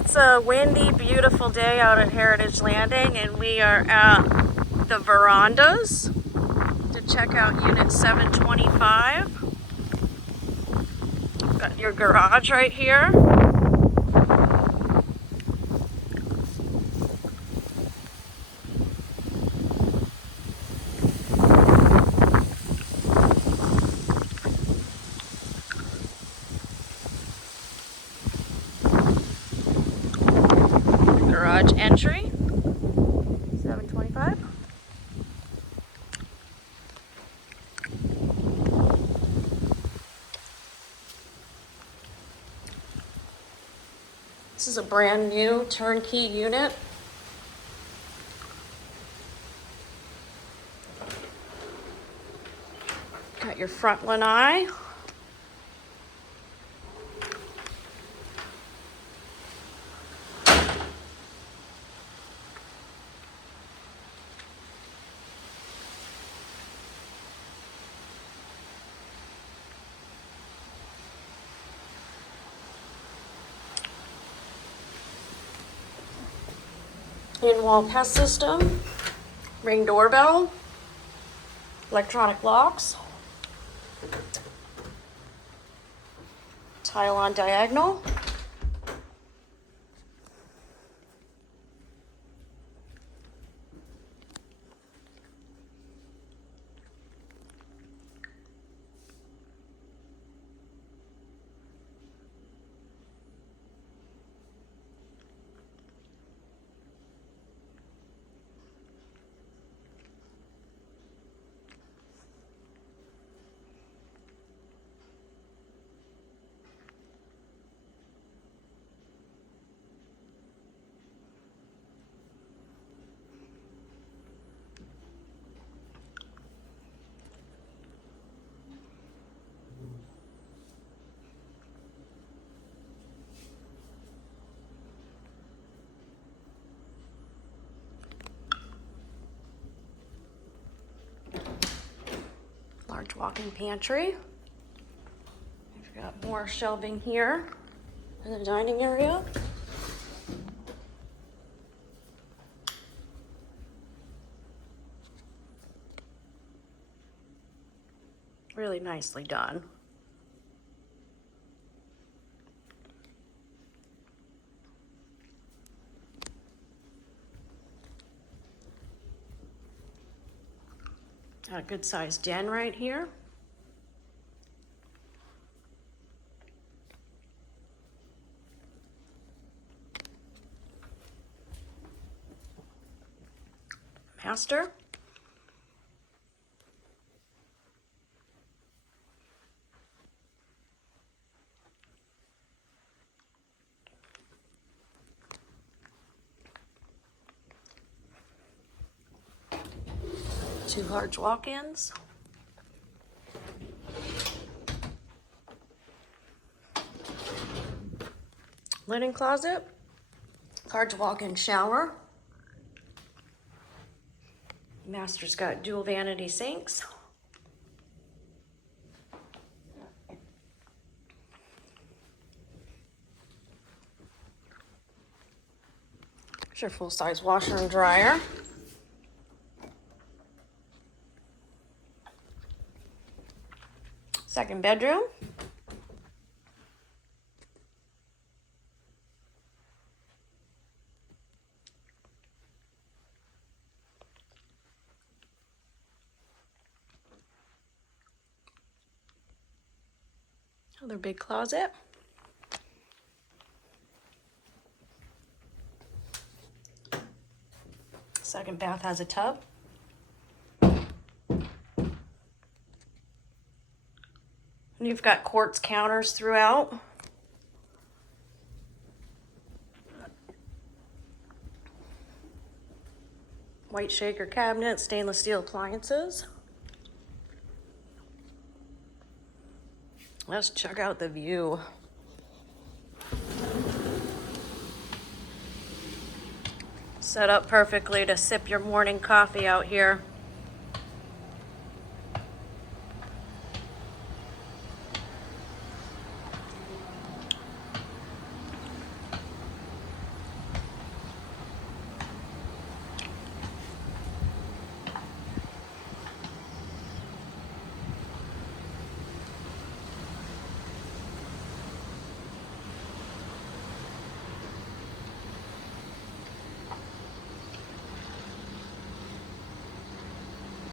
It's a windy, beautiful day out at Heritage Landing, and we are at the Verandas to check out Unit 725. Got your garage right here. Garage entry, 725. This is a brand new turnkey unit. Got your front lanai. In-wall pest system, ring doorbell, electronic locks, tile on diagonal, large walk-in pantry. We've got more shelving here in the dining area. Really nicely done. Got a good sized den right here. Master. Two large walk-ins. Linen closet. Large walk-in shower. Master's got dual vanity sinks. There's your full-size washer and dryer. Second bedroom. Another big closet. Second bath has a tub. And you've got quartz counters throughout. White shaker cabinet, stainless steel appliances. Let's check out the view. Set up perfectly to sip your morning coffee out here.